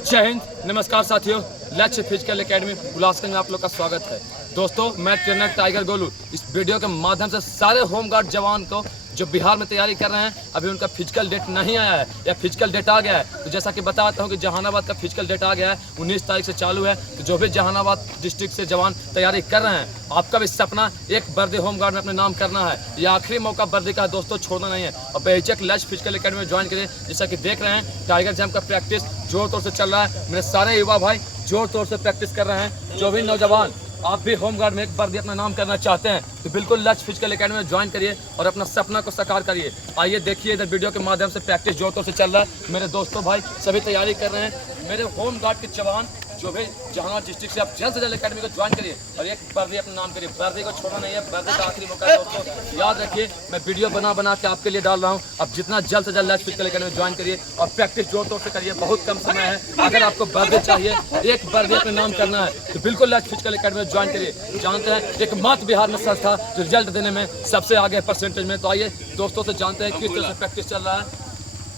जय हिंद, नमस्कार साथियों। लक्ष्य फिजिकल एकेडमी उल्लासगंज में आप लोग का स्वागत है। दोस्तों, मैं ट्रेनर टाइगर गोलू इस वीडियो के माध्यम से सारे होमगार्ड जवान को जो बिहार में तैयारी कर रहे हैं, अभी उनका फिजिकल डेट नहीं आया है या फिजिकल डेट आ गया है, तो जैसा कि बताता हूं कि जहानाबाद का फिजिकल डेट आ गया है, 19 तारीख से चालू है। तो जो भी जहानाबाद डिस्ट्रिक्ट से जवान तैयारी कर रहे हैं, आपका भी सपना एक वर्दी होमगार्ड में अपने नाम करना है। ये आखिरी मौका वर्दी का है दोस्तों, छोड़ना नहीं है। और बेहिचक लक्ष्य फिजिकल एकेडमी में ज्वाइन करिए। जैसा कि देख रहे हैं, टाइगर जैम का प्रैक्टिस जोर तौर से चल रहा है। मेरे सारे युवा भाई जोर तौर से प्रैक्टिस कर रहे हैं। जो भी नौजवान आप भी होमगार्ड में एक वर्दी अपना नाम करना चाहते हैं, तो बिल्कुल लक्ष्य फिजिकल एकेडमी में ज्वाइन करिए और अपना सपना को साकार करिए। आइए देखिए, इधर वीडियो के माध्यम से प्रैक्टिस जोर तौर से चल रहा है। मेरे दोस्तों भाई सभी तैयारी कर रहे हैं। मेरे होमगार्ड के जवान जो भी जहानाबाद डिस्ट्रिक्ट से आप जल्द से जल्द एकेडमी को ज्वाइन करिए और एक वर्दी अपना नाम करिए। वर्दी को छोड़ना नहीं है, वर्दी का आखिरी मौका है दोस्तों। याद रखिए, मैं वीडियो बना के आपके लिए डाल रहा हूँ। अब जितना जल्द से जल्द लक्ष्य फिजिकल एकेडमी में ज्वाइन करिए और प्रैक्टिस जोर तौर से करिए। बहुत कम समय है। अगर आपको वर्दी चाहिए, एक वर्दी अपना नाम करना है, तो बिल्कुल लक्ष्य फिजिकल एकेडमी में ज्वाइन करिए। जानते हैं, एकमात्र बिहार में संस्था जो रिजल्ट देने में सबसे आगे परसेंटेज में। तो आइए दोस्तों से जानते हैं किस तरह से प्रैक्टिस चल रहा है।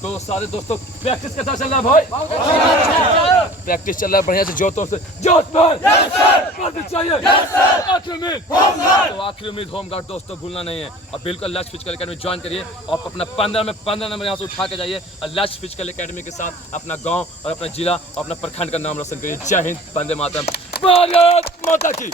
तो सारे दोस्तों, प्रैक्टिस कैसा चल रहा है भाई? प्रैक्टिस चल रहा है बढ़िया से, जोर तौर से। चाहिए तो आखिरी उम्मीद होमगार्ड दोस्तों भूलना नहीं है। और बिल्कुल लक्ष्य फिजिकल एकेडमी ज्वाइन करिए और अपना 15 नंबर यहाँ से उठा के जाइए और लक्ष्य फिजिकल एकेडमी के साथ अपना गांव और अपना जिला और अपना प्रखंड का नाम रोशन करिए। जय हिंद, वंदे मातरम, भारत माता की।